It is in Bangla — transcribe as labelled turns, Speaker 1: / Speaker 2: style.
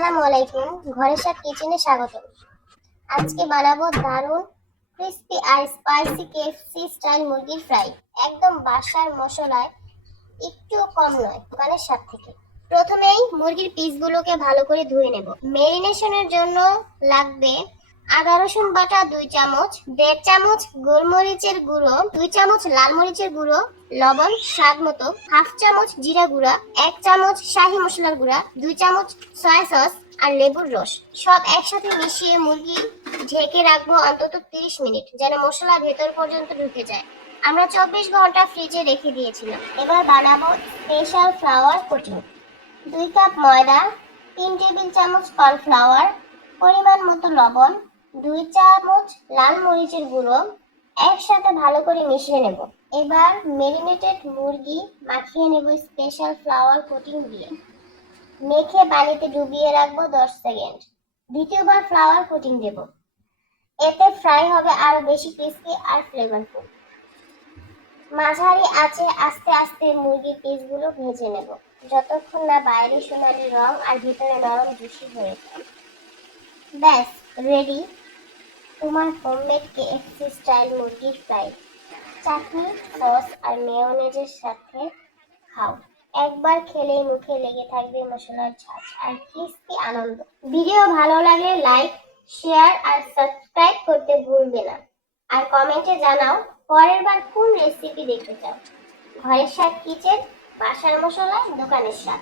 Speaker 1: আসসালামু আলাইকুম। ঘরের সাথ কিচেনে স্বাগত। আজকে বানাবো দারুণ ক্রিস্পি আর স্পাইসি কেএফসি স্টাইল মুরগির ফ্রাই একদম বাসার মশলায় একটু কম নয়, দোকানের স্বাদ থেকে। প্রথমেই মুরগির পিসগুলোকে ভালো করে ধুয়ে নেব। মেরিনেশনের জন্য লাগবে আদা, রসুন বাটা দুই চামচ, দেড় চামচ গোলমরিচের গুঁড়ো, দুই চামচ লাল মরিচের গুঁড়ো, লবণ স্বাদ মতো, হাফ চামচ জিরা গুঁড়া, এক চামচ শাহি মশলার গুঁড়া, দুই চামচ সয়া সস আর লেবুর রস। সব একসাথে মিশিয়ে মুরগি ঢেকে রাখব অন্তত তিরিশ মিনিট, যেন মশলা ভেতর পর্যন্ত ঢুকে যায়। আমরা চব্বিশ ঘণ্টা ফ্রিজে রেখে দিয়েছিলাম। এবার বানাবো স্পেশাল ফ্লাওয়ার কোটিং। দুই কাপ ময়দা, তিন টেবিল চামচ কর্নফ্লাওয়ার, পরিমাণ মতো লবণ দুই চামচ লাল মরিচের গুঁড়ো একসাথে ভালো করে মিশিয়ে নেব। এবার মেরিনেটেড মুরগি মাখিয়ে নেব স্পেশাল ফ্লাওয়ার কোটিং দিয়ে। মেখে পানিতে ডুবিয়ে রাখব দশ সেকেন্ড। দ্বিতীয়বার ফ্লাওয়ার কোটিং দেব। এতে ফ্রাই হবে আরও বেশি ক্রিস্পি আর ফ্লেভারফুল মাঝারি আছে আস্তে আস্তে মুরগির পিসগুলো ভেজে নেব। যতক্ষণ না বাইরে সোনালি রং আর ভিতরে নরম জুসি হয়ে যায়। ব্যাস রেডি তোমার হোমমেড কেএফসি স্টাইল মুরগির ফ্রাই চাটনি সস আর মেয়োনেজের সাথে খাও। একবার খেলেই মুখে লেগে থাকবে মশলার ঝাঁজ আর ক্রিস্পি আনন্দ। ভিডিও ভালো লাগলে লাইক শেয়ার আর সাবস্ক্রাইব করতে ভুলবে না। আর কমেন্টে জানাও পরের বার কোন রেসিপি দেখতে চাও। ঘরের স্বাদ কিচেন বাসার মশলা, দোকানের স্বাদ